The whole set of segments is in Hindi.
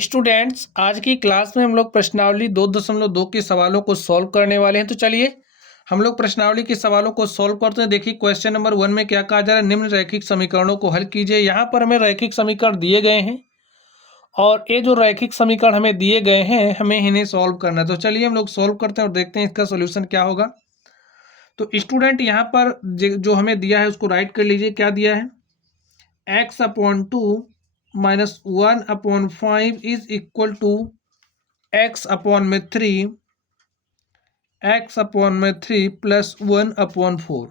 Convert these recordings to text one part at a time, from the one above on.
स्टूडेंट्स, आज की क्लास में हम लोग प्रश्नावली 2.2 के सवालों को सॉल्व करने वाले हैं। तो चलिए हम लोग प्रश्नावली के सवालों को सॉल्व करते हैं। देखिए क्वेश्चन नंबर 1 में क्या कहा जा रहा है, निम्न रैखिक समीकरणों को हल कीजिए। यहाँ पर हमें रैखिक समीकरण दिए गए हैं और ये जो रैखिक समीकरण हमें दिए गए हैं हमें इन्हें सॉल्व करना है। तो चलिए हम लोग सॉल्व करते हैं और देखते हैं इसका सोल्यूशन क्या होगा। तो स्टूडेंट यहाँ पर जो हमें दिया है उसको राइट कर लीजिए। क्या दिया है, x/2 -1/5 is equal to x/3 plus 1/4।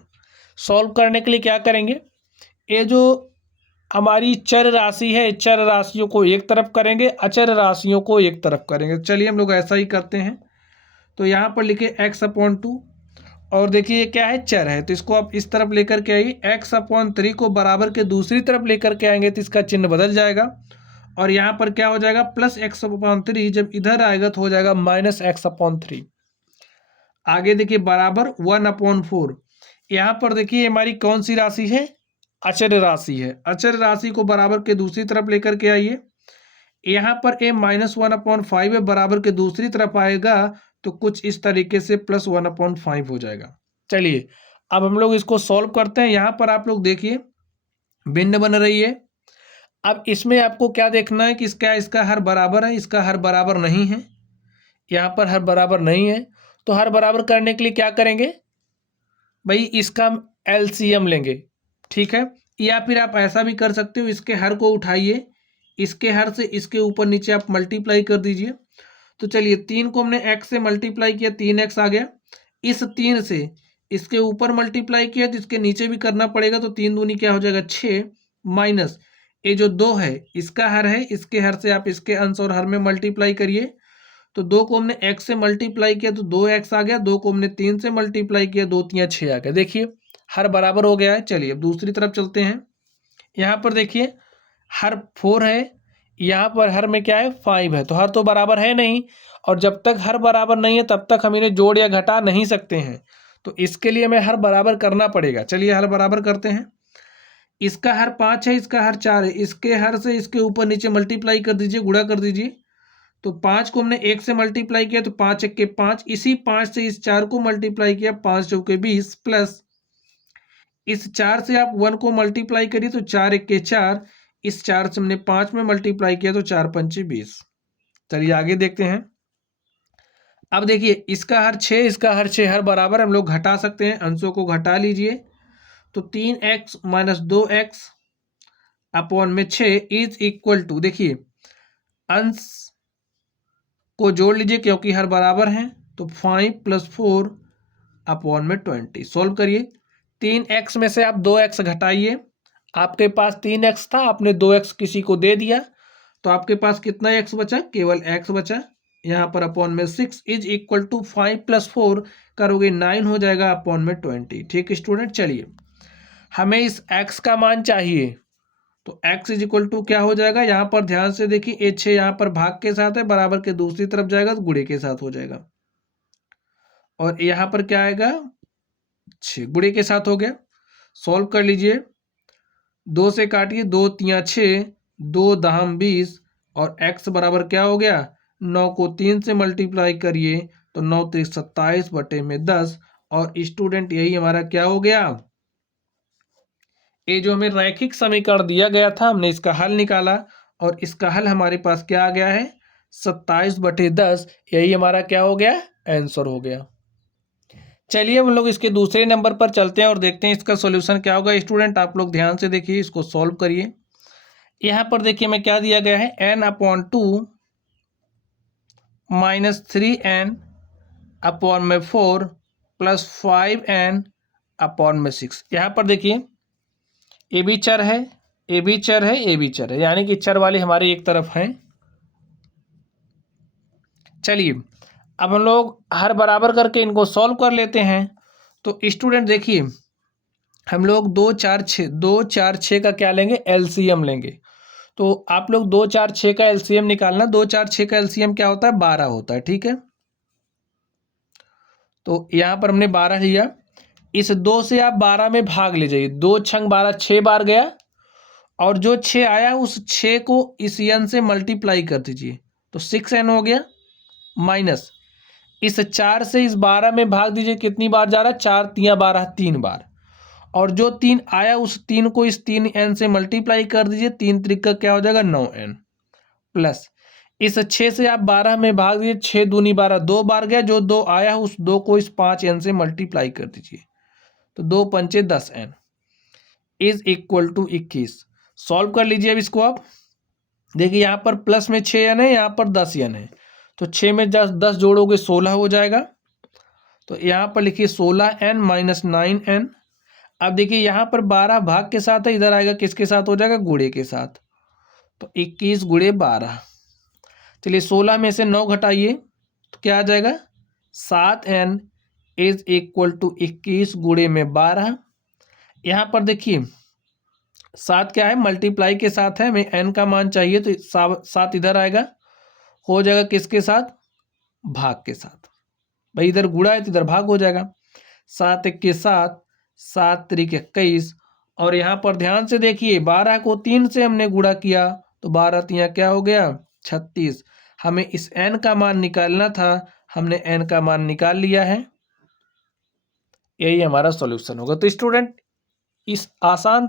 Solve करने के लिए क्या करेंगे, ये जो हमारी चर राशि है, चर राशियों को एक तरफ करेंगे, अचर राशियों को एक तरफ करेंगे। चलिए हम लोग ऐसा ही करते हैं। तो यहाँ पर लिखे x/2 और देखिए ये क्या है, चर है, तो इसको आप इस तरफ लेकर के आइए। x/3 को बराबर के दूसरी तरफ लेकर के आएंगे तो इसका चिन्ह बदल जाएगा और यहाँ पर क्या हो जाएगा, प्लस x/3। जब इधर आएगा तो हो जाएगा माइनस x/3। आगे देखिए बराबर 1/4। यहाँ पर देखिए हमारी कौन सी राशि है, अचर राशि है। अचर राशि को बराबर के दूसरी तरफ लेकर के आइए। यहाँ पर a -1/5 है, बराबर के दूसरी तरफ आएगा तो कुछ इस तरीके से प्लस 1/5 हो जाएगा। चलिए अब हम लोग इसको सॉल्व करते हैं। यहाँ पर आप लोग देखिए भिन्न बन रही है। अब इसमें आपको क्या देखना है कि इसका हर बराबर है, इसका हर बराबर नहीं है। यहाँ पर हर बराबर नहीं है तो हर बराबर करने के लिए क्या करेंगे भाई, इसका एलसीएम लेंगे, ठीक है। या फिर आप ऐसा भी कर सकते हो, इसके हर को उठाइए, इसके हर से इसके ऊपर नीचे आप मल्टीप्लाई कर दीजिए। तो चलिए 3 को हमने x से मल्टीप्लाई किया, 3x आ गया। इस 3 से इसके ऊपर मल्टीप्लाई किया तो इसके नीचे भी करना पड़ेगा। तो 3 दूनी क्या हो जाएगा 6, माइनस ये जो 2 है इसका हर है, इसके हर से आप इसके अंश और हर में मल्टीप्लाई करिए। तो 2 को हमने x से मल्टीप्लाई किया तो 2x आ गया। 2 को हमने 3 से मल्टीप्लाई किया, 2 3 6 आ गया। देखिए हर बराबर हो गया है। चलिए अब दूसरी तरफ चलते हैं। यहाँ पर देखिए हर 4 है, यहाँ पर हर में क्या है 5 है, तो हर तो बराबर है नहीं और जब तक हर बराबर नहीं है तब तक हम इन्हें जोड़ या घटा नहीं सकते हैं। तो इसके लिए हमें हर बराबर करना पड़ेगा। चलिए हर बराबर करते हैं। इसका हर 5 है, इसका हर 4 है, इसके हर से इसके ऊपर नीचे मल्टीप्लाई कर दीजिए, गुणा कर दीजिए। तो 5 को हमने 1 से मल्टीप्लाई किया तो 5 1 के 5, इसी 5 से इस 4 को मल्टीप्लाई किया, 5 चौके 20, प्लस इस 4 से आप 1 को मल्टीप्लाई करिए तो 4 1 के 4, इस 4 से हमने 5 में मल्टीप्लाई किया तो 4 5 20। चलिए आगे देखते हैं। अब देखिए इसका हर 6, इसका हर 6, हर बराबर हम लोग घटा सकते हैं, अंशों को घटा लीजिए। तो 3x - 2x अपॉन में 6 इज इक्वल टू, देखिए अंश को जोड़ लीजिए क्योंकि हर बराबर हैं, तो 5 + 4 अपॉन में 20। सोल्व करिए। 3x में से आप 2x घटाइए। आपके पास 3x था, आपने 2x किसी को दे दिया तो आपके पास कितना x बचा, केवल x बचा। यहाँ पर अपॉन में 6 इज इक्वल टू 5 + 4 करोगे 9 हो जाएगा अपॉन में 20। ठीक स्टूडेंट, चलिए हमें इस x का मान चाहिए तो x इज इक्वल टू क्या हो जाएगा, यहाँ पर ध्यान से देखिए ये 6 यहाँ पर भाग के साथ है, बराबर के दूसरी तरफ जाएगा तो गुणे के साथ हो जाएगा। और यहाँ पर क्या आएगा 6 गुणे के साथ हो गया। सॉल्व कर लीजिए। 2 से काटिए, 2 3 6, 2 दाम 20 और x बराबर क्या हो गया, 9 को 3 से मल्टीप्लाई करिए तो 9 3 27 बटे में 10। और स्टूडेंट यही हमारा क्या हो गया, ये जो हमें रैखिक समीकरण दिया गया था हमने इसका हल निकाला और इसका हल हमारे पास क्या आ गया है 27/10। यही हमारा क्या हो गया, आंसर हो गया। चलिए हम लोग इसके दूसरे नंबर पर चलते हैं और देखते हैं इसका सॉल्यूशन क्या होगा। स्टूडेंट आप लोग ध्यान से देखिए, इसको सॉल्व करिए। यहाँ पर देखिए हमें क्या दिया गया है, n/2 - 3n अपॉन में 4 प्लस 5n अपॉन में 6। यहाँ पर देखिए ए भी चर है, ए भी चर है, ए भी चर है, यानी कि चर वाले हमारे एक तरफ हैं। चलिए अब हम लोग हर बराबर करके इनको सॉल्व कर लेते हैं। तो स्टूडेंट देखिए हम लोग 2 4 6 का क्या लेंगे, एलसीएम लेंगे। तो आप लोग 2 4 6 का एलसीएम निकालना। 2 4 6 का एलसीएम क्या होता है, 12 होता है, ठीक है। तो यहाँ पर हमने 12 लिया। इस 2 से आप 12 में भाग ले जाइए, 2 छंग 12, 6 बार गया और जो 6 आया उस 6 को इस n से मल्टीप्लाई कर दीजिए, तो 6n हो गया, माइनस इस 4 से इस 12 में भाग दीजिए, कितनी बार जा रहा है, 4 तिया 12, 3 बार। और जो 3 आया उस 3 को इस 3n से मल्टीप्लाई कर दीजिए, 3 त्रिक का क्या हो जाएगा, 9n, प्लस इस 6 से आप 12 में भाग दीजिए, 6 दूनी 12, 2 बार गया, जो 2 आया उस 2 को इस 5n से मल्टीप्लाई कर दीजिए, तो 2 पंचे 10n is equal to 21। Solve कर लीजिए अब इसको आप। देखिए यहाँ पर प्लस में 6n है, यहाँ पर 10n है, तो 6 में 10 जोड़ोगे 16 हो जाएगा। तो यहाँ पर लिखिए 16n माइनस 9n। अब देखिए यहाँ पर 12 भाग के साथ है, इधर आएगा किसके साथ हो जाएगा, गुणे के साथ, तो 21 गुणे 12। चलिए 16 में से 9 घटाइए तो क्या आ जाएगा, 7n इज इक्वल टू 21 गुणे में 12। यहाँ पर देखिए 7 क्या है, मल्टीप्लाई के साथ है, हमें n का मान चाहिए, तो 7 इधर आएगा, हो जाएगा किसके साथ, भाग के साथ। भाई इधर गुणा है तो इधर भाग हो जाएगा, 7 1 के 7, 7 3 21। और यहाँ पर ध्यान से देखिए 12 को 3 से हमने गुणा किया, तो 12 तिया क्या हो गया, 36। हमें इस n का मान निकालना था, हमने n का मान निकाल लिया है, यही हमारा सॉल्यूशन होगा। तो स्टूडेंट इस आसान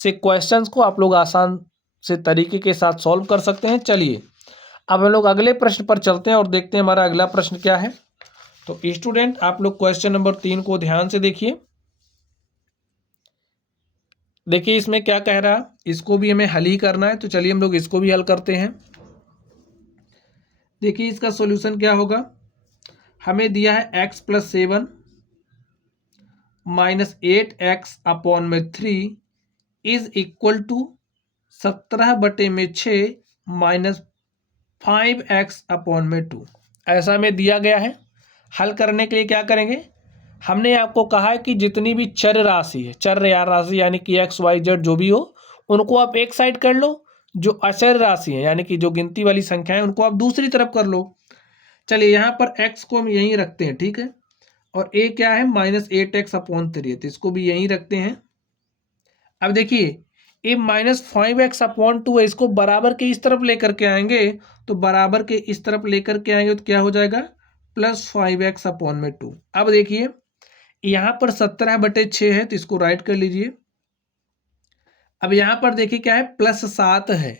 से क्वेश्चंस को आप लोग आसान से तरीके के साथ सॉल्व कर सकते हैं। चलिए अब हम लोग अगले प्रश्न पर चलते हैं और देखते हैं हमारा अगला प्रश्न क्या है। तो स्टूडेंट आप लोग क्वेश्चन नंबर 3 को ध्यान से देखिए। देखिए इसमें क्या कह रहा है, इसको भी हमें हल ही करना है, तो चलिए हम लोग इसको भी हल करते हैं। देखिए इसका सॉल्यूशन क्या होगा, हमें दिया है x plus 7 minus 8x upon में 3 is equal to 17/6 minus 5x upon में 2, ऐसा हमें दिया गया है। हल करने के लिए क्या करेंगे, हमने आपको कहा है कि जितनी भी चर राशि है, चर या राशि यानी कि x y z जो भी हो, उनको आप एक साइड कर लो, जो अचर राशि है यानी कि जो गिनती वाली संख्या है उनको आप दूसरी तरफ कर लो। चलिए यहाँ पर x को हम यहीं रखते हैं, ठीक है, और a क्या है, माइनस 8x अपॉन 3, तो इसको भी यहीं रखते हैं। अब देखिए ये माइनस 5x अपॉन 2 है, इसको बराबर के इस तरफ लेकर के आएंगे, तो बराबर के इस तरफ लेकर के आएंगे तो क्या हो जाएगा, प्लस 5x अपॉन में 2। अब देखिए यहाँ पर 17/6 है, तो इसको राइट कर लीजिए। अब यहाँ पर देखिए क्या है, प्लस 7 है,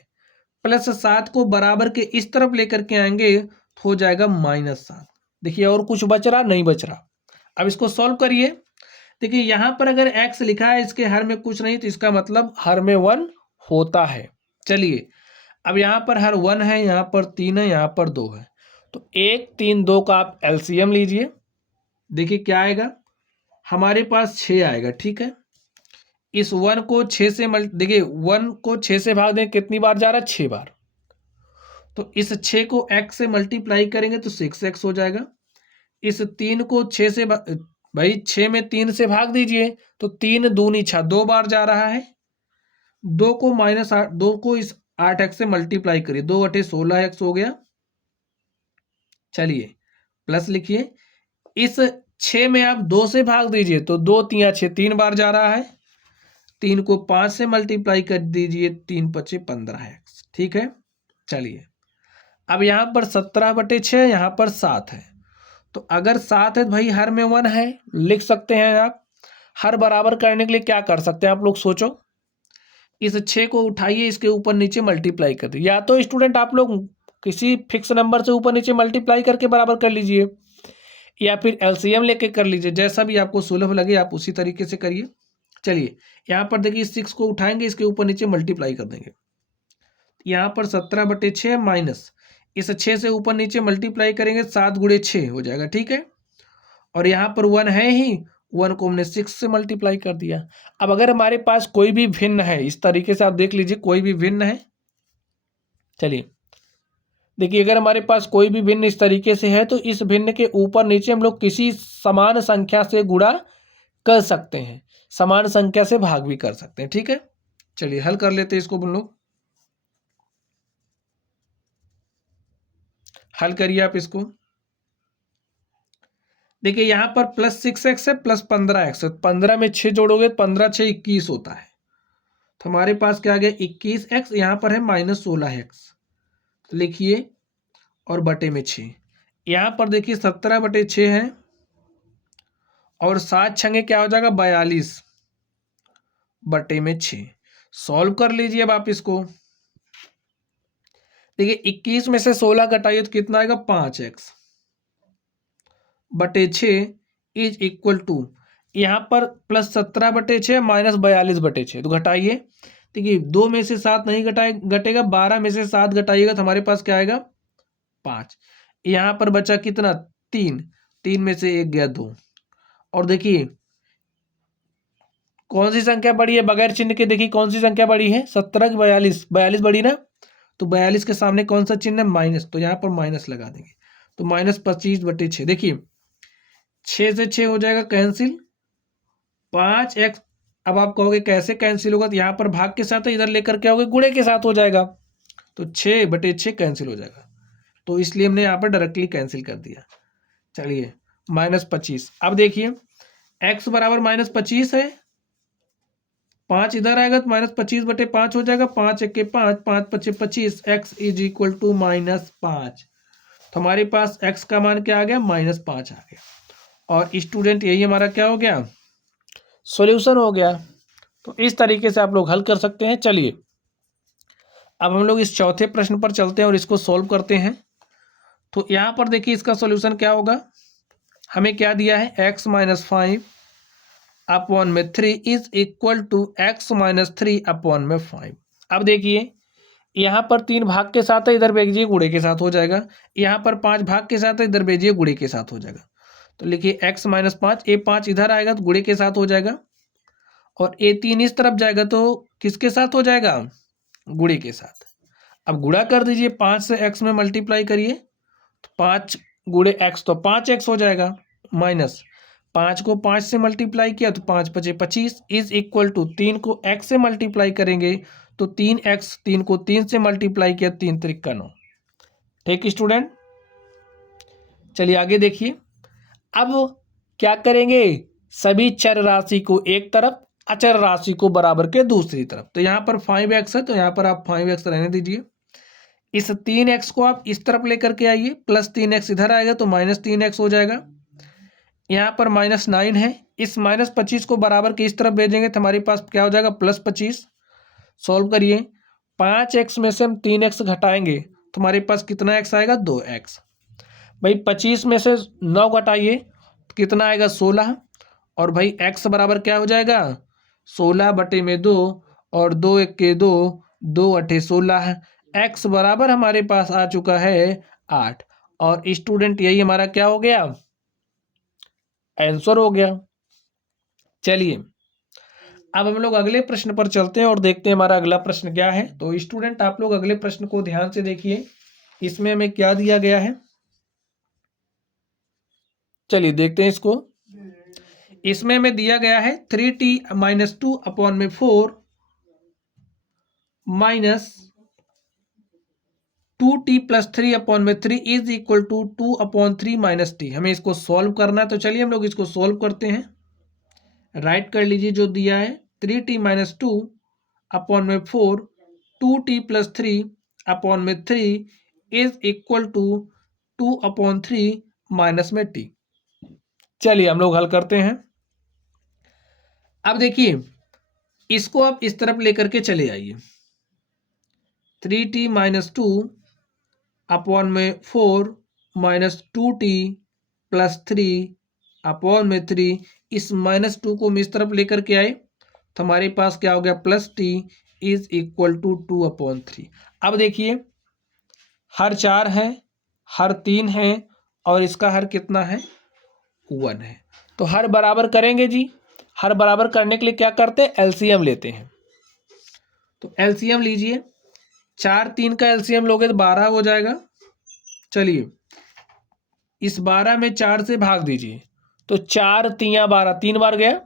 प्लस 7 को बराबर के इस तरफ लेकर के आएंगे तो हो जाएगा माइनस 7। देखिए और कुछ बच रहा, नहीं बच रहा। अब इसको सॉल्व करिए। देखिए यहाँ पर अगर x लिखा है, इसके हर में कुछ नहीं, तो इसका मतलब हर में 1 होता है। चलिए अब यहाँ पर हर 1 है, यहाँ पर 3 है, यहाँ पर 2 है, तो 1 3 2 का आप एलसीएम लीजिए। देखिए क्या आएगा, हमारे पास 6 आएगा, ठीक है। इस 1 को 6 से देखिए 1 को 6 से भाग दें, कितनी बार जा रहा है, 6 बार। तो इस 6 को x से मल्टीप्लाई करेंगे तो 6x हो जाएगा। इस 3 को 6 से भाई 6 में 3 से भाग दीजिए, तो 3 दूनी 6, 2 बार जा रहा है। 2 को माइनस 8, 2 को इस 8x से मल्टीप्लाई करिए, 2 बटे 16x हो गया। चलिए प्लस लिखिए, इस 6 में आप 2 से भाग दीजिए, तो 2 तिया 6, 3 बार जा रहा है। 3 को 5 से मल्टीप्लाई कर दीजिए, 3 पचे 15x, ठीक है। चलिए अब यहाँ पर 17/6, यहाँ पर 7 है, तो अगर 7 है तो भाई हर में 1 है, लिख सकते हैं आप। हर बराबर करने के लिए क्या कर सकते हैं आप लोग सोचो, इस 6 को उठाइए, इसके ऊपर नीचे मल्टीप्लाई कर दीजिए, या तो स्टूडेंट आप लोग किसी फिक्स नंबर से ऊपर नीचे मल्टीप्लाई करके बराबर कर लीजिए, या फिर एलसीएम लेके कर लीजिए, जैसा भी आपको सुलभ लगे आप उसी तरीके से करिए। चलिए यहाँ पर देखिए 6 को उठाएंगे, इसके ऊपर नीचे मल्टीप्लाई कर देंगे, यहाँ पर 17/6 माइनस इस 6 से ऊपर नीचे मल्टीप्लाई करेंगे, 7 गुणे 6 हो जाएगा, ठीक है। और यहाँ पर 1 है ही, 1 को हमने 6 से मल्टीप्लाई कर दिया। अब अगर हमारे पास कोई भी भिन्न है, इस तरीके से आप देख लीजिए, कोई भी भिन्न है, चलिए देखिए अगर हमारे पास कोई भी भिन्न इस तरीके से है, तो इस भिन्न के ऊपर नीचे हम लोग किसी समान संख्या से गुणा कर सकते हैं, समान संख्या से भाग भी कर सकते हैं, ठीक है। चलिए हल कर लेते हैं इसको, हम लोग हल करिए आप इसको। देखिए यहाँ पर प्लस 6x है, प्लस 15x है, 15 में 6 जोड़ोगे, 15 6 21 होता है, तो हमारे पास क्या आ गया 21x, यहाँ पर है -16x, तो लिखिए और बटे में 6। यहाँ पर देखिए 17/6 है और 7 छंगे क्या हो जाएगा 42/6। सॉल्व कर लीजिए अब आप इसको। देखिए 21 में से 16 घटाइए तो कितना आएगा 5x/6 इज इक्वल टू, यहाँ पर +17/6 -42/6, तो घटाइए। देखिए 2 में से 7 नहीं घटेगा, 12 में से 7 घटाइएगा तो हमारे पास क्या आएगा 5। यहाँ पर बचा कितना 3 में से 1 गया 2। और देखिए कौन सी संख्या बड़ी है बगैर चिन्ह के, देखिए कौन सी संख्या बड़ी है 17 की 42, 42 बड़ी ना, तो 42 के सामने कौन सा चिन्ह है माइनस, तो यहाँ पर माइनस लगा देंगे, तो -25/6। देखिए 6 से 6 हो जाएगा कैंसिल, 5x। अब आप कहोगे कैसे कैंसिल होगा, तो यहाँ पर भाग के साथ है, इधर लेकर क्या होगा गुणे के साथ हो जाएगा, तो 6/6 कैंसिल हो जाएगा, तो इसलिए हमने यहाँ पर डायरेक्टली कैंसिल कर दिया। चलिए -25। अब देखिए x बराबर -25 है, 5 इधर आएगा तो -25/5 हो जाएगा, 5 1 के 5, 5 5 25, x इज इक्वल टू -5। तो हमारे पास x का मान क्या आ गया -5 आ गया। और स्टूडेंट यही हमारा क्या हो गया सॉल्यूशन हो गया। तो इस तरीके से आप लोग हल कर सकते हैं। चलिए अब हम लोग इस चौथे प्रश्न पर चलते हैं और इसको सॉल्व करते हैं। तो यहाँ पर देखिए इसका सॉल्यूशन क्या होगा, हमें क्या दिया है x - 5/3 is equal to x - 3/5। अब देखिए यहाँ पर 3 भाग के साथ है, इधर भेजिए गुणे के साथ हो जाएगा। यहाँ पर 5 भाग के साथ है, इधर भेजिए गुणे के साथ हो जाएगा। तो लिखिए x - 5, ये 5 इधर आएगा तो गुणे के साथ हो जाएगा, और ये 3 इस तरफ जाएगा तो किसके साथ हो जाएगा गुणे के साथ। अब गुणा कर दीजिए, 5 से x में मल्टीप्लाई करिए तो 5 गुणे x, तो 5x हो जाएगा, माइनस 5 को 5 से मल्टीप्लाई किया तो 5 × 5 = 25 इज इक्वल टू 3 को x से मल्टीप्लाई करेंगे तो 3x, 3 को 3 से मल्टीप्लाई किया 3 × 3 = 9। ठीक स्टूडेंट, चलिए आगे देखिए। अब क्या करेंगे, सभी चर राशि को एक तरफ, अचर राशि को बराबर के दूसरी तरफ। तो यहाँ पर 5x है तो यहाँ पर आप 5x रहने दीजिए। इस 3x को आप इस तरफ लेकर के आइए, +3x इधर आएगा तो -3x हो जाएगा। यहाँ पर -9 है, इस -25 को बराबर के इस तरफ भेजेंगे तो हमारे पास क्या हो जाएगा +25। सॉल्व करिए, 5x में से हम 3x घटाएंगे तो हमारे पास कितना x आएगा 2x। भाई 25 में से 9 घटाइए तो कितना आएगा 16, और भाई x बराबर क्या हो जाएगा 16/2, और 2 1 के 2, 2 8 16, x बराबर हमारे पास आ चुका है 8। और स्टूडेंट यही हमारा क्या हो गया आंसर हो गया। चलिए अब हम लोग अगले प्रश्न पर चलते हैं और देखते हैं हमारा अगला प्रश्न क्या है। तो स्टूडेंट आप लोग अगले प्रश्न को ध्यान से देखिए, इसमें हमें क्या दिया गया है। चलिए देखते हैं इसको। इसमें हमें दिया गया है 3t - 2/4 -2t + 3/3 is equal to 2/3 - t। हमें इसको सॉल्व करना है, तो चलिए हम लोग इसको सॉल्व करते हैं। राइट कर लीजिए जो दिया है 3t - 2/4 2t + 3/3 is equal to 2/3 - t। चलिए हम लोग हल करते हैं। अब देखिए इसको आप इस तरफ लेकर के चले आइए, 3t - 2/4 -2t + 3/3, इस -2 को हम इस तरफ लेकर के आए तो हमारे पास क्या हो गया +t इज इक्वल टू 2/3। अब देखिए हर 4 है, हर 3 है, और इसका हर कितना है 1 है। तो हर बराबर करेंगे जी, हर बराबर करने के लिए क्या करते हैं एलसीएम लेते हैं। तो एलसीएम लीजिए, 4 3 का एलसीएम लोगे तो 12 हो जाएगा। चलिए इस 12 में 4 से भाग दीजिए तो 4 3 12, 3 बार गया,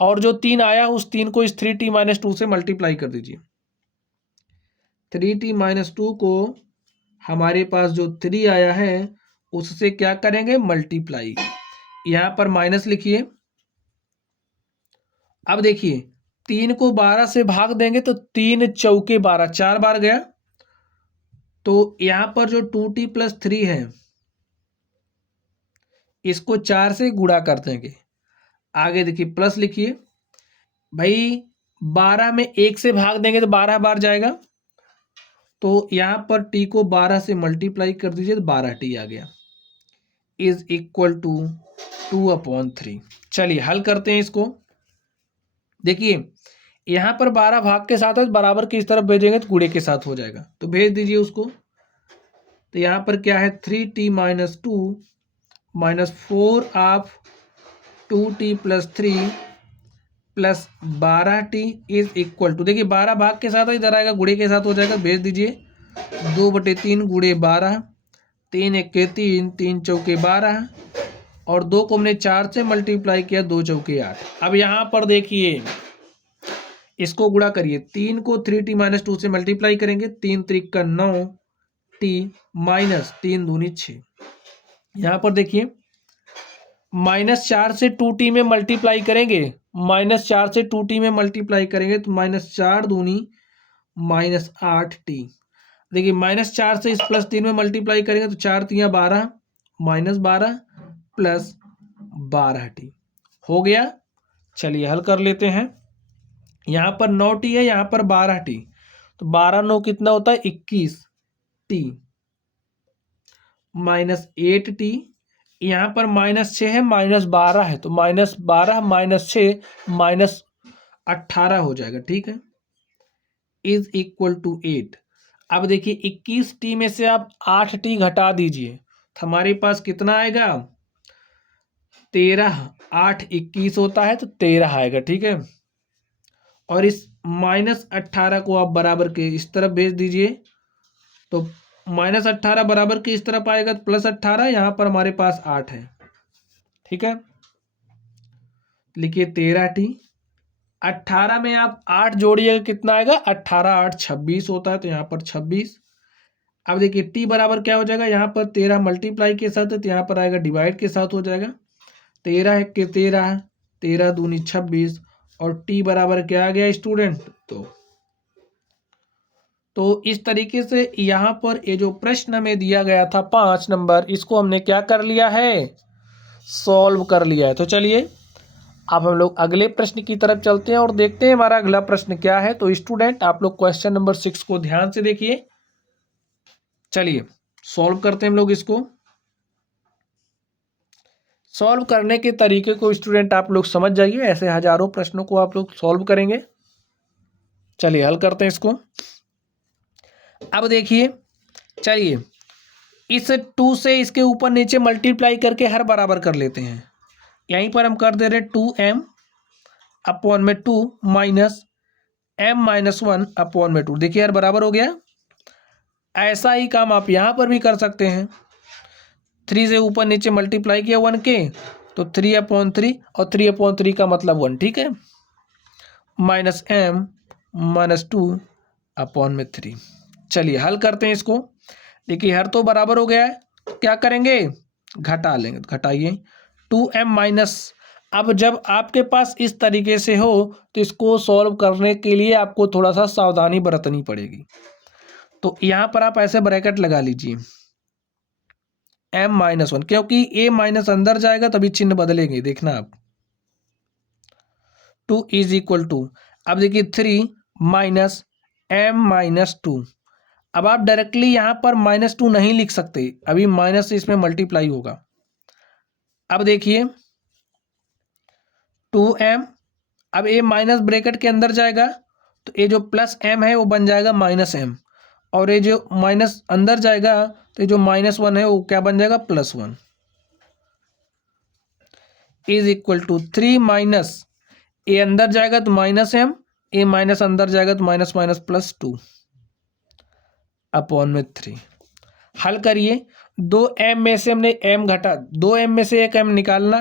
और जो 3 आया उस 3 को इस 3t - 2 से मल्टीप्लाई कर दीजिए। 3t - 2 को हमारे पास जो 3 आया है उससे क्या करेंगे मल्टीप्लाई, यहाँ पर माइनस लिखिए। अब देखिए 3 को 12 से भाग देंगे तो 3 चौके 12, 4 बार गया। तो यहां पर जो 2t+3 है इसको 4 से गुणा कर देंगे। आगे देखिए प्लस लिखिए भाई, 12 में 1 से भाग देंगे तो 12 बार जाएगा। तो यहां पर t को 12 से मल्टीप्लाई कर दीजिए तो 12t आ गया, इज इक्वल टू 2/3। चलिए हल करते हैं इसको। देखिए यहां पर 12 भाग के साथ है, बराबर की इस तरफ भेजेंगे तो गुणे के साथ हो जाएगा, तो भेज दीजिए उसको। तो यहां पर क्या है 3t - 2 - 4 of 2t+3 plus 12t is equal to, देखिए 12 भाग के साथ इधर आएगा, गुणे के साथ हो जाएगा, भेज दीजिए। 2/3 गुणे 12, 3 × 3, 3 चौके 12 और 2 को हमने 4 से मल्टीप्लाई किया, 2 चौके 8। अब यहाँ पर देखिए इसको गुणा करिए, 3 को 3t - 2 से मल्टीप्लाई करेंगे, 3 त्रिक 9t माइनस 3 दूनी 6। यहाँ पर देखिए -4 से 2t में मल्टीप्लाई करेंगे, -4 से 2t में मल्टीप्लाई करेंगे तो -4 दूनी -8t। देखिए -4 से इस +3 में मल्टीप्लाई करेंगे तो 4 तियाँ 12 -12 प्लस 12t हो गया। चलिए हल कर लेते हैं। यहाँ पर 9t है, यहाँ पर 12t, तो 12 9 कितना होता है 21t -8t। यहाँ पर -6 है, -12 है, तो -12 -6 -18 हो जाएगा, ठीक है, इज इक्वल टू 8। अब देखिए 21t में से आप 8t घटा दीजिए तो हमारे पास कितना आएगा 13, 8 21 होता है तो 13 आएगा, ठीक है। और इस -18 को आप बराबर के इस तरफ भेज दीजिए, तो -18 बराबर के इस तरफ आएगा तो +18, यहाँ पर हमारे पास 8 है, ठीक है। लिखिए 13t, 18 में आप 8 जोड़िएगा कितना आएगा 18 8 26 होता है, तो यहाँ पर 26। अब देखिए t बराबर क्या हो जाएगा, यहाँ पर 13 मल्टीप्लाई के साथ है तो यहाँ पर आएगा डिवाइड के साथ हो जाएगा, 13 × 13, 13 दूनी 26 और t बराबर क्या आ गया स्टूडेंट, तो इस तरीके से यहाँ पर ये जो प्रश्न में दिया गया था 5 नंबर, इसको हमने क्या कर लिया है सॉल्व कर लिया है। तो चलिए अब हम लोग अगले प्रश्न की तरफ चलते हैं और देखते हैं हमारा अगला प्रश्न क्या है। तो स्टूडेंट आप लोग क्वेश्चन नंबर 6 को ध्यान से देखिए। चलिए सॉल्व करते हैं हम लोग इसको। सॉल्व करने के तरीके को स्टूडेंट आप लोग समझ जाइए, ऐसे हजारों प्रश्नों को आप लोग सॉल्व करेंगे। चलिए हल करते हैं इसको। अब देखिए चलिए इस 2 से इसके ऊपर नीचे मल्टीप्लाई करके हर बराबर कर लेते हैं। यहीं पर हम कर दे रहे 2m/2 माइनस m-1/2। देखिए यार बराबर हो गया। ऐसा ही काम आप यहाँ पर भी कर सकते हैं। 3 से ऊपर नीचे मल्टीप्लाई किया 1 के तो 3/3 और 3/3 का मतलब 1, ठीक है, -m-2/3। चलिए हल करते हैं इसको। देखिए हर तो बराबर हो गया है, क्या करेंगे घटा लेंगे, तो घटाइए 2m-। अब जब आपके पास इस तरीके से हो तो इसको सॉल्व करने के लिए आपको थोड़ा सा सावधानी बरतनी पड़ेगी। तो यहाँ पर आप ऐसे ब्रैकेट लगा लीजिए m-1, क्योंकि a माइनस अंदर जाएगा तभी चिन्ह बदलेंगे, देखना आप। 2 इज इक्वल टू, अब देखिए 3 माइनस m-2। अब आप डायरेक्टली यहाँ पर -2 नहीं लिख सकते, अभी माइनस से इसमें मल्टीप्लाई होगा। अब देखिए 2m, अब ये माइनस ब्रैकेट के अंदर जाएगा तो ये जो प्लस m है वो बन जाएगा -m, और ये जो माइनस अंदर जाएगा तो ये जो -1 है वो क्या बन जाएगा +1, इज इक्वल टू 3 माइनस ए अंदर जाएगा तो -m, ए माइनस अंदर जाएगा तो -+2/3। हल करिए। 2m में से हमने m घटा, 2m में से एक m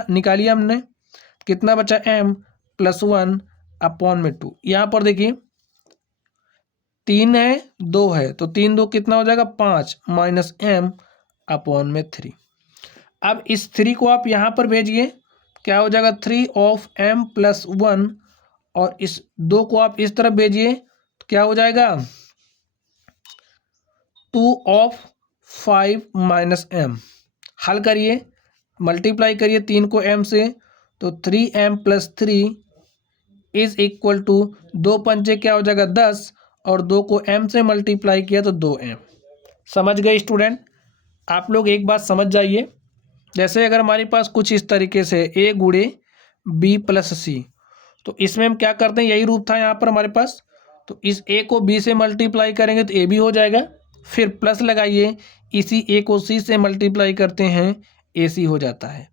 निकालिए हमने, कितना बचा m+1/2। यहाँ पर देखिए 3 है 2 है तो 3 2 कितना हो जाएगा 5 -m/3। अब इस 3 को आप यहाँ पर भेजिए, क्या हो जाएगा 3 of m+1 और इस 2 को आप इस तरफ भेजिए तो क्या हो जाएगा 2 ऑफ 5 माइनस m। हल करिए, मल्टीप्लाई करिए 3 को m से, तो 3m plus 3 is equal to 2 पंचे क्या हो जाएगा 10, और 2 को m से मल्टीप्लाई किया तो 2m। समझ गए स्टूडेंट? आप लोग एक बात समझ जाइए, जैसे अगर हमारे पास कुछ इस तरीके से a गुणे b प्लस सी, तो इसमें हम क्या करते हैं, यही रूप था यहाँ पर हमारे पास, तो इस a को b से मल्टीप्लाई करेंगे तो a भी हो जाएगा, फिर प्लस लगाइए, इसी a को c से मल्टीप्लाई करते हैं ac हो जाता है।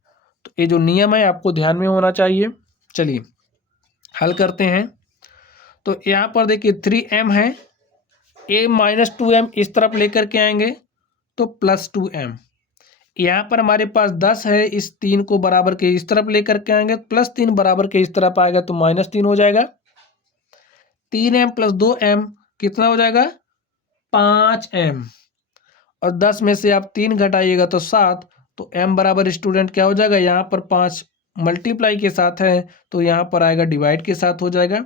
तो ये जो नियम है आपको ध्यान में होना चाहिए। चलिए हल करते हैं। तो यहाँ पर देखिए 3m है, a माइनस 2m इस तरफ लेकर के आएंगे तो प्लस 2m। यहाँ पर हमारे पास 10 है, इस 3 को बराबर के इस तरफ लेकर के आएंगे, प्लस 3 बराबर के इस तरफ आएगा तो माइनस 3 हो जाएगा। 3m प्लस 2m कितना हो जाएगा 5m, और 10 में से आप 3 घटाइएगा तो 7, तो m बराबर स्टूडेंट क्या हो जाएगा, यहाँ पर 5 मल्टीप्लाई के साथ है तो यहाँ पर आएगा डिवाइड के साथ हो जाएगा।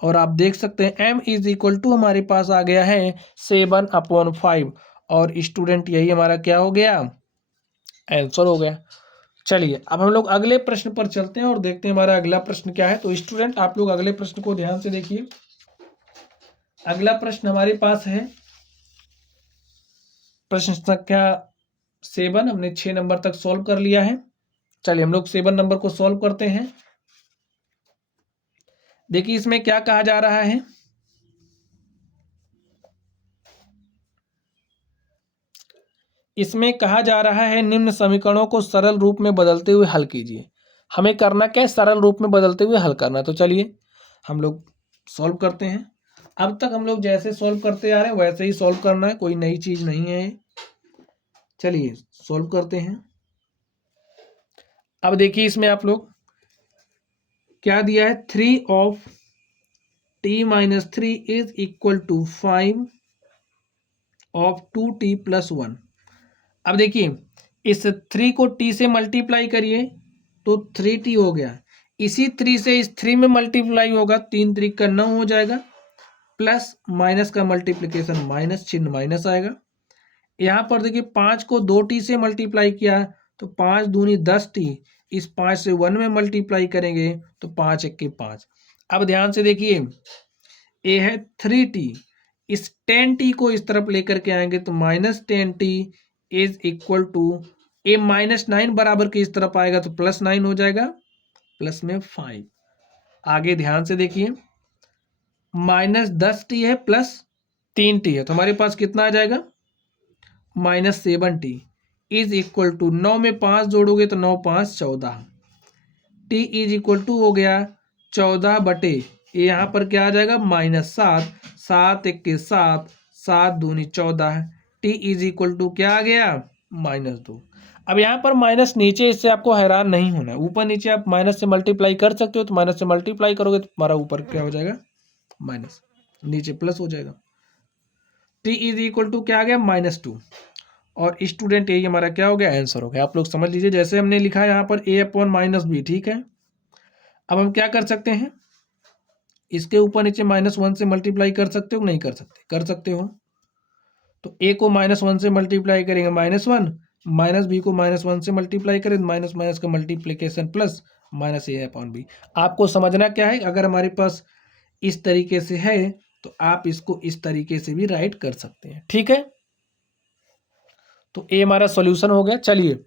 और आप देख सकते हैं m इज इक्वल टू हमारे पास आ गया है 7/5, और स्टूडेंट यही हमारा क्या हो गया, आंसर हो गया। चलिए अब हम लोग अगले प्रश्न पर चलते हैं और देखते हैं हमारा अगला प्रश्न क्या है। तो स्टूडेंट आप लोग अगले प्रश्न को ध्यान से देखिए। अगला प्रश्न हमारे पास है प्रश्न संख्या 7। हमने 6 नंबर तक सॉल्व कर लिया है। चलिए हम लोग 7 नंबर को सॉल्व करते हैं। देखिए इसमें क्या कहा जा रहा है, इसमें कहा जा रहा है निम्न समीकरणों को सरल रूप में बदलते हुए हल कीजिए। हमें करना क्या है, सरल रूप में बदलते हुए हल करना। तो चलिए हम लोग सॉल्व करते हैं। अब तक हम लोग जैसे सॉल्व करते आ रहे हैं वैसे ही सॉल्व करना है, कोई नई चीज नहीं है। चलिए सॉल्व करते हैं। अब देखिए इसमें आप लोग क्या दिया है, 3 of t minus 3 is equal to 5 of 2t plus 1। अब देखिए इस 3 को t से मल्टीप्लाई करिए तो 3t हो गया, इसी 3 से इस 3 में मल्टीप्लाई होगा, 3 3 का 9 हो जाएगा, प्लस माइनस का मल्टीप्लिकेशन माइनस, चिन्ह माइनस आएगा। यहाँ पर देखिए 5 को 2t से मल्टीप्लाई किया तो 5 दूनी 10t, इस 5 से 1 में मल्टीप्लाई करेंगे तो 5 1 के 5। अब ध्यान से देखिए a है 3t, इस 10t को इस तरफ लेकर के आएंगे तो minus 10t is equal to a minus 9 बराबर के इस तरफ आएगा तो प्लस 9 हो जाएगा, प्लस में 5। आगे ध्यान से देखिए माइनस 10t है प्लस 3t है, तो हमारे पास कितना आ जाएगा minus 7t is equal to 9 में 5 जोड़ोगे तो 9 5 14, t इज इक्वल टू हो गया 14 बटे ये यहाँ पर क्या आ जाएगा माइनस 7, 7 1 के 7, 7 दूनी 14, t इज इक्वल टू क्या आ गया माइनस 2। अब यहाँ पर माइनस नीचे, इससे आपको हैरान नहीं होना, ऊपर नीचे आप माइनस से मल्टीप्लाई कर सकते हो, तो माइनस से मल्टीप्लाई करोगे तो हमारा ऊपर क्या हो जाएगा माइनस, नीचे प्लस हो जाएगा। t इज इक्वल टू क्या आ गया माइनस 2, और स्टूडेंट यही हमारा क्या हो गया आंसर हो गया। आप लोग समझ लीजिए जैसे हमने लिखा है यहाँ पर a अपॉन माइनस बी, ठीक है। अब हम क्या कर सकते हैं, इसके ऊपर नीचे -1 से मल्टीप्लाई कर सकते हो नहीं कर सकते, कर सकते हो। तो a को -1 से मल्टीप्लाई करेंगे -1, माइनस बी को -1 से मल्टीप्लाई करें माइनस माइनस का multiplication plus minus a upon b. आपको समझना क्या है, अगर हमारे पास इस तरीके से है तो आप इसको इस तरीके से भी राइट कर सकते हैं, ठीक है। तो ए हमारा सॉल्यूशन हो गया। चलिए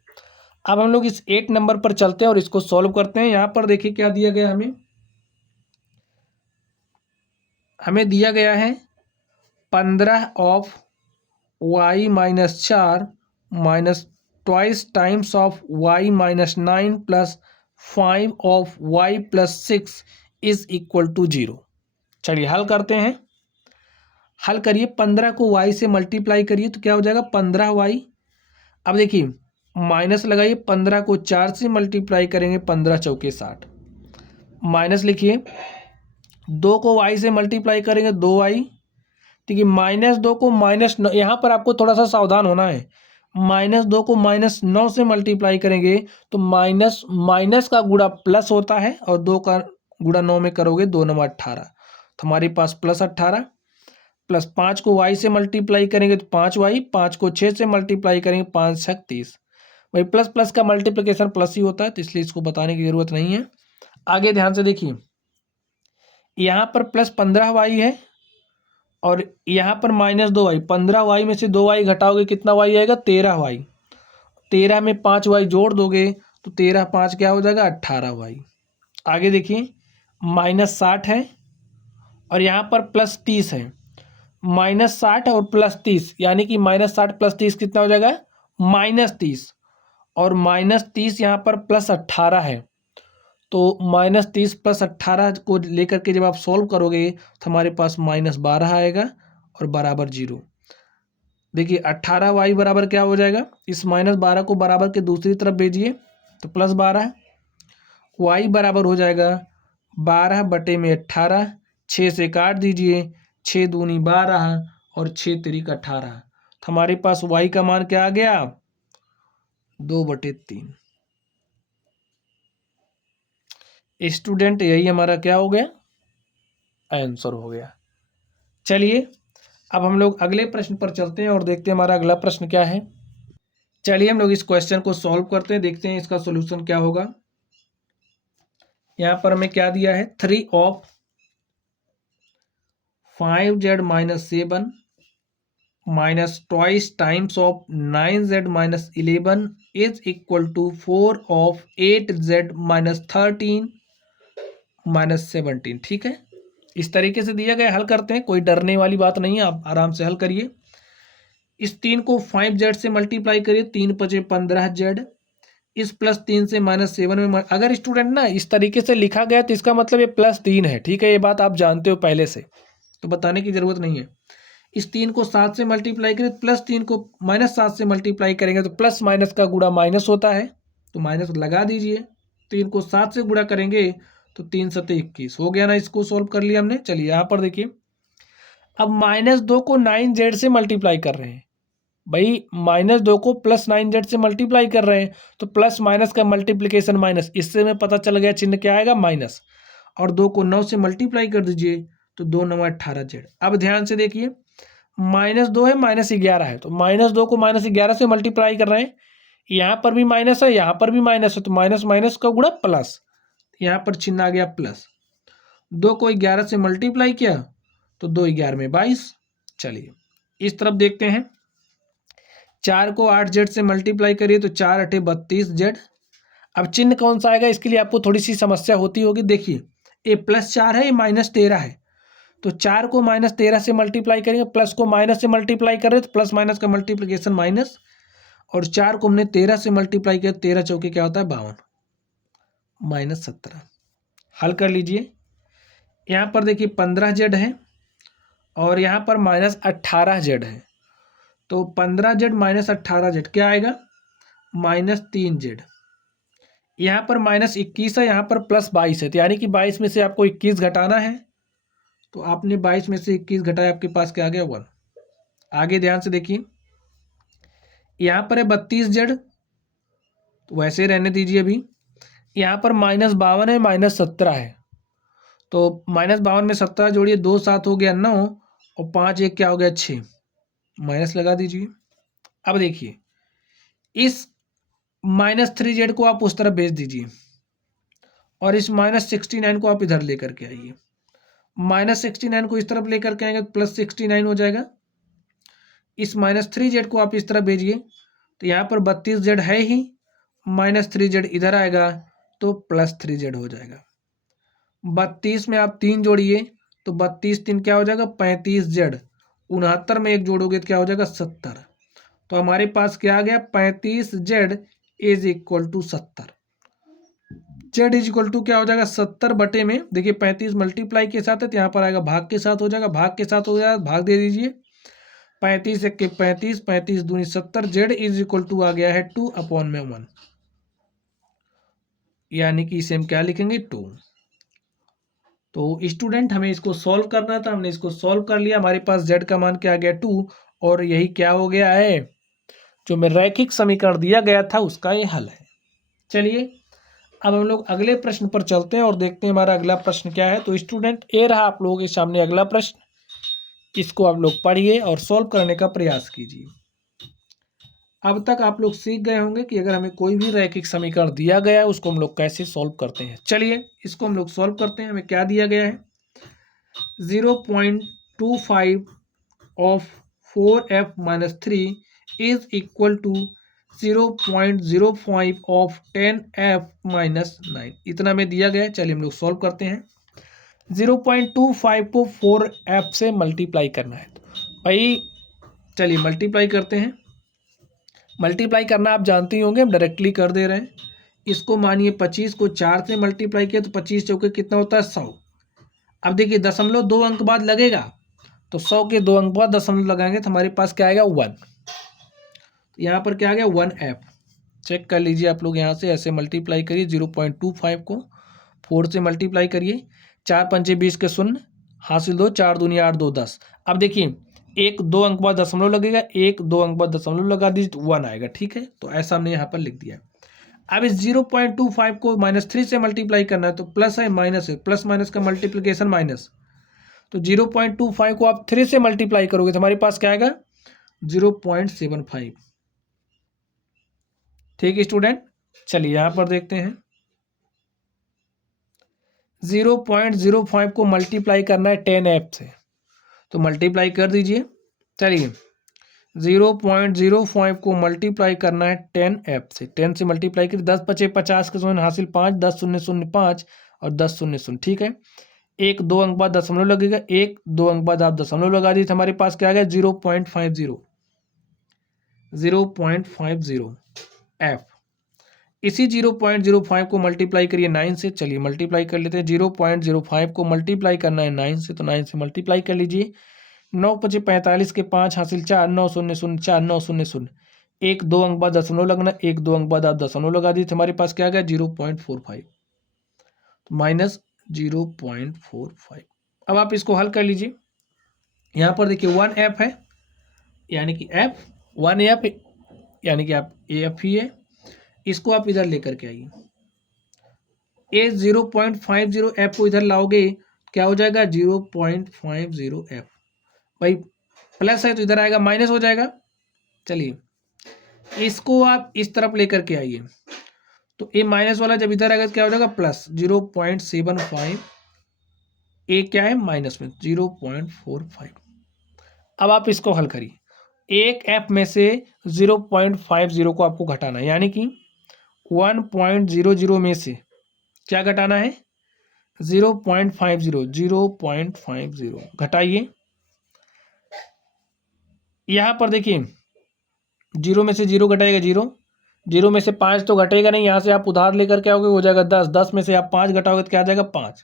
अब हम लोग इस 8 नंबर पर चलते हैं और इसको सॉल्व करते हैं। यहाँ पर देखिए क्या दिया गया, हमें दिया गया है 15 of y minus 4 minus twice times of y minus 9 plus 5 of y plus 6 is equal to 0। चलिए हल करते हैं। हल करिए, 15 को y से मल्टीप्लाई करिए तो क्या हो जाएगा 15y। अब देखिए माइनस लगाइए, 15 को 4 से मल्टीप्लाई करेंगे 15 चौके 60, माइनस लिखिए, 2 को y से मल्टीप्लाई करेंगे 2y, ठीक है। -2 को -9, यहाँ पर आपको थोड़ा सा सावधान होना है, -2 को -9 से मल्टीप्लाई करेंगे तो माइनस माइनस का गुणा प्लस होता है और 2 का गुणा 9 में करोगे 2 9 18, तो हमारे पास प्लस 18 प्लस 5 को y से मल्टीप्लाई करेंगे तो 5y, 5 को 6 से मल्टीप्लाई करेंगे 5 6 30। भाई प्लस प्लस का मल्टीप्लिकेशन प्लस ही होता है, तो इसलिए इसको बताने की जरूरत नहीं है। आगे ध्यान से देखिए, यहाँ पर प्लस 15y है और यहाँ पर माइनस 2y। 15y में से 2y घटाओगे कितना y आएगा? 13y। 13 में 5y जोड़ दोगे तो 13 5 क्या हो जाएगा? 18y। आगे देखिए, -60 है और यहाँ पर +30 है। -60 और +30 यानी कि -60 + 30 कितना हो जाएगा? -30। और -30 यहाँ पर +18 है, तो -30 + 18 को लेकर के जब आप सॉल्व करोगे तो हमारे पास -12 आएगा और बराबर 0। देखिए 18y बराबर क्या हो जाएगा? इस -12 को बराबर के दूसरी तरफ भेजिए तो +12। y बराबर हो जाएगा 12/18। 6 से काट दीजिए, 6 दूनी 12 और 6 तिरिक 18। तो हमारे पास y का मान क्या आ गया? 2/3। स्टूडेंट यही हमारा क्या हो गया? आंसर हो गया। चलिए अब हम लोग अगले प्रश्न पर चलते हैं और देखते हैं हमारा अगला प्रश्न क्या है। चलिए हम लोग इस क्वेश्चन को सॉल्व करते हैं, देखते हैं इसका सॉल्यूशन क्या होगा। यहाँ पर हमें क्या दिया है? 3 of 5z - 7 minus twice times of 9z - 11 is equal to 4 of 8z - 13 - 17। ठीक है, इस तरीके से दिया गया, हल करते हैं। कोई डरने वाली बात नहीं है, आप आराम से हल करिए। इस 3 को 5z से मल्टीप्लाई करिए, 3 5 15z। इस +3 से -7 में अगर स्टूडेंट ना इस तरीके से लिखा गया तो इसका मतलब ये +3 है। ठीक है, ये बात आप जानते हो पहले से, तो बताने की जरूरत नहीं है। इस 3 को 7 से मल्टीप्लाई करें, +3 को -7 से मल्टीप्लाई करेंगे तो प्लस माइनस का गुणा माइनस होता है, तो माइनस लगा दीजिए। 3 को 7 से गुणा करेंगे तो 3 7 21 हो गया ना। इसको सोल्व कर लिया हमने। चलिए यहाँ पर देखिए, अब -2 को 9z से मल्टीप्लाई कर रहे हैं। भाई -2 को +9z से मल्टीप्लाई कर रहे हैं, तो प्लस माइनस का मल्टीप्लिकेशन माइनस, इससे में पता चल गया चिन्ह क्या आएगा? माइनस। और 2 को 9 से मल्टीप्लाई कर दीजिए तो 2 9 18z। अब ध्यान से देखिए, -2 है, -11 है, तो -2 को -11 से मल्टीप्लाई कर रहे हैं। यहाँ पर भी माइनस है, यहाँ पर भी माइनस है, तो माइनस माइनस का गुणा प्लस, यहाँ पर चिन्ह आ गया प्लस। 2 को 11 से मल्टीप्लाई किया तो 2 11 में 22। चलिए इस तरफ देखते हैं, 4 को 8z से मल्टीप्लाई करिए तो 4 8 32z। अब चिन्ह कौन सा आएगा, इसके लिए आपको थोड़ी सी समस्या होती होगी। देखिए ये +4 है, ये -13 है, तो 4 को -13 से मल्टीप्लाई करेंगे, प्लस को माइनस से मल्टीप्लाई कर रहे हैं तो प्लस माइनस का मल्टीप्लिकेशन माइनस, और 4 को हमने 13 से मल्टीप्लाई किया, 13 चौके क्या होता है? 52 -17। हल कर लीजिए। यहाँ पर देखिए 15z है और यहाँ पर -18z है, तो 15z - 18z क्या आएगा? -3z। यहाँ पर -21 है, यहाँ पर +22 है, तो यानी कि 22 में से आपको 21 घटाना है, तो आपने 22 में से 21 घटाया, आपके पास क्या आ गया? 1। आगे ध्यान से देखिए, यहाँ पर है 32z, तो वैसे रहने दीजिए अभी। यहाँ पर -52 है, -17 है, तो -52 में 17 जोड़िए, 2 7 हो गया 9 और 5 1 क्या हो गया? 6, माइनस लगा दीजिए। अब देखिए, इस -3z को आप उस तरफ भेज दीजिए और इस -69 को आप इधर लेकर के आइए। -69 को इस तरफ लेकर के आएंगे तो +69 हो जाएगा। इस -3z को आप इस तरफ भेजिए, तो यहाँ पर 32z है ही, -3z इधर आएगा तो +3z हो जाएगा। 32 में आप 3 जोड़िए तो 32 3 क्या हो जाएगा? 35z। 69 में 1 जोड़ोगे तो क्या हो जाएगा? 70। तो हमारे पास क्या आ गया? 35z = 70। z = क्या हो जाएगा? 70 बटे में, देखिए 35 मल्टीप्लाई के साथ है तो यहाँ पर आएगा भाग के साथ हो जाएगा, भाग के साथ हो जाएगा, भाग दे दीजिए। 35 1 के 35, 35 दूनी 70, z = आ गया है 2/1, यानी कि इसे हम क्या लिखेंगे? 2। तो स्टूडेंट हमें इसको सॉल्व करना था, हमने इसको सॉल्व कर लिया। हमारे पास z का मान क्या आ गया? 2, और यही क्या हो गया है? जो मैं रैखिक समीकरण दिया गया था उसका ये हल है। चलिए अब हम लोग अगले प्रश्न पर चलते हैं और देखते हैं हमारा अगला प्रश्न क्या है। तो स्टूडेंट, ये रहा आप लोगों के सामने अगला प्रश्न। इसको आप लोग पढ़िए और सॉल्व करने का प्रयास कीजिए। अब तक आप लोग सीख गए होंगे कि अगर हमें कोई भी रैखिक समीकरण दिया गया है उसको हम लोग कैसे सॉल्व करते हैं। चलिए इसको हम लोग सॉल्व करते हैं। हमें क्या दिया गया है, 0.25 of 4f-3 is equal to 0.05 of 10f-9 इतना में दिया गया है। चलिए हम लोग सॉल्व करते हैं। 0.25 को 4f से मल्टीप्लाई करना है। तो भाई चलिए मल्टीप्लाई करते हैं। मल्टीप्लाई करना आप जानते ही होंगे, हम डायरेक्टली कर दे रहे हैं। इसको मानिए 25 को 4 से मल्टीप्लाई किया तो 25 चौके कितना होता है, 100। अब देखिए दशमलव 2 अंक बाद लगेगा, तो 100 के 2 अंक बाद दशमलव लगाएंगे तो हमारे पास क्या आएगा, 1। तो यहाँ पर क्या आ गया, 1f। चेक कर लीजिए आप लोग, यहाँ से ऐसे मल्टीप्लाई करिए। 0.25 को 4 से मल्टीप्लाई करिए। 4 पंचे 20 के 0, हासिल 2, 4 दूनी 8, 2 10। अब देखिए 1 2 अंक बाद दशमलव लगेगा, 1 2 अंक बाद दशमलव लगा दीजिए तो 1 आएगा। ठीक है, तो ऐसा हमने यहाँ पर लिख दिया। अब इस 0.25 को -3 से मल्टीप्लाई करना है, तो प्लस है माइनस है, प्लस माइनस का मल्टीप्लिकेशन माइनस। तो 0.25 को आप 3 से मल्टीप्लाई करोगे तो हमारे पास क्या आएगा, 0.75। ठीक है स्टूडेंट, चलिए यहाँ पर देखते हैं। 0.05 को मल्टीप्लाई करना है 10f से, तो मल्टीप्लाई कर दीजिए। चलिए 0.05 को मल्टीप्लाई करना है 10f से, 10 से मल्टीप्लाई करिए। 10 बचे 50 के 0 हासिल 5, 10 0 0 5 और 10 0 0। ठीक है, 1 2 अंक बाद दशमलव लगेगा, 1 2 अंक बाद आप दशमलव लगा दीजिए। हमारे पास क्या आ गया, 0.50 f। इसी 0.05 को मल्टीप्लाई करिए 9 से। चलिए मल्टीप्लाई कर लेते हैं। 0.05 को मल्टीप्लाई करना है 9 से, तो 9 से मल्टीप्लाई कर लीजिए। 9 पचे 45 के 5 हासिल 4, 9 0 0 4, 9 0 0। 1 2 अंक बाद दशमलव लगना, 1 2 अंक बाद आप दशमलव लगा दीजिए। हमारे पास क्या आ गया, 0.45 माइनस 0.45। अब आप इसको हल कर लीजिए। यहाँ पर देखिए 1f है, यानी कि f 1f यानी कि आप af ही है। इसको आप इधर लेकर के आइए। ए 0.50 f को इधर लाओगे क्या हो जाएगा, 0.50 f। भाई प्लस है तो इधर आएगा माइनस हो जाएगा। चलिए इसको आप इस तरफ लेकर के आइए, तो ए माइनस वाला जब इधर आएगा तो क्या हो जाएगा, प्लस 0.75। ए क्या है, माइनस में 0.45। अब आप इसको हल करिए। एक एफ में से 0.50 को आपको घटाना है, यानी कि 1.00 में से क्या घटाना है, 0.50 घटाइए। यहाँ पर देखिए 0 में से 0 घटाएगा 0, 0 में से 5 तो घटेगा नहीं। यहाँ से आप उधार लेकर के आओगे, हो जाएगा 10, 10 में से आप 5 घटाओगे तो क्या आ जाएगा, 5।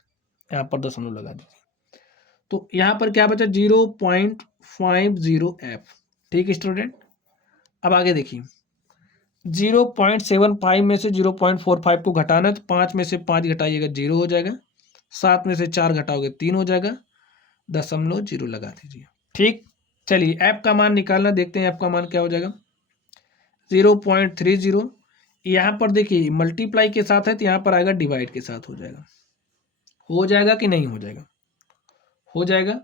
यहाँ पर दशमलव लगा दीजिए, तो यहाँ पर क्या बचा, 0.50 f। ठीक है स्टूडेंट, अब आगे देखिए 0.75 में से 0.45 को घटाना है, तो 5 में से 5 घटाइएगा 0 हो जाएगा। 7 में से 4 घटाओगे 3 हो जाएगा, दशमलव 0 लगा दीजिए। ठीक, चलिए ऐप का मान निकालना, देखते हैं ऐप का मान क्या हो जाएगा, 0.30। यहाँ पर देखिए मल्टीप्लाई के साथ है तो यहाँ पर आएगा डिवाइड के साथ, हो जाएगा कि नहीं हो जाएगा, हो जाएगा।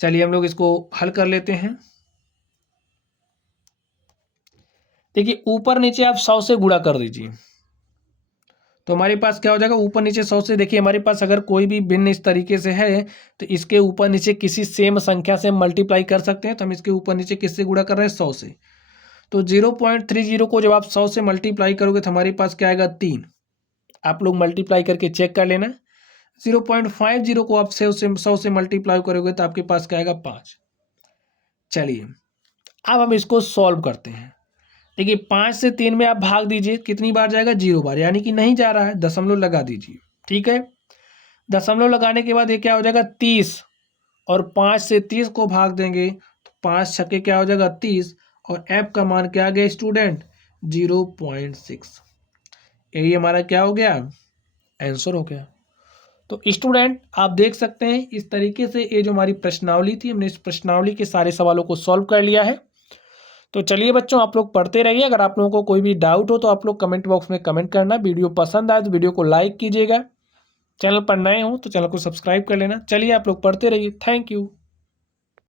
चलिए हम लोग इसको हल कर लेते हैं। देखिए ऊपर नीचे आप 100 से गुणा कर दीजिए, तो हमारे पास क्या हो जाएगा, ऊपर नीचे 100 से। देखिए हमारे पास अगर कोई भी भिन्न इस तरीके से है तो इसके ऊपर नीचे किसी सेम संख्या से मल्टीप्लाई कर सकते हैं। तो हम इसके ऊपर नीचे किससे गुणा कर रहे हैं, 100 से। तो 0.30 को जब आप 100 से मल्टीप्लाई करोगे तो हमारे पास क्या आएगा, 3। आप लोग मल्टीप्लाई करके चेक कर लेना। 0.50 को आप 100 से मल्टीप्लाई करोगे तो आपके पास क्या आएगा, 5। चलिए अब हम इसको सॉल्व करते हैं। देखिए 5 से 3 में आप भाग दीजिए, कितनी बार जाएगा, 0 बार, यानी कि नहीं जा रहा है, दशमलव लगा दीजिए। ठीक है, दशमलव लगाने के बाद ये क्या हो जाएगा, 30, और 5 से 30 को भाग देंगे तो 5 छक्के क्या हो जाएगा, 30, और f का मान क्या आ गया स्टूडेंट, 0.6। यही हमारा क्या हो गया, आंसर हो गया। तो स्टूडेंट आप देख सकते हैं इस तरीके से ये जो हमारी प्रश्नावली थी, हमने इस प्रश्नावली के सारे सवालों को सॉल्व कर लिया है। तो चलिए बच्चों, आप लोग पढ़ते रहिए। अगर आप लोगों को कोई भी डाउट हो तो आप लोग कमेंट बॉक्स में कमेंट करना। वीडियो पसंद आए तो वीडियो को लाइक कीजिएगा। चैनल पर नए हो तो चैनल को सब्सक्राइब कर लेना। चलिए आप लोग पढ़ते रहिए। Thank you.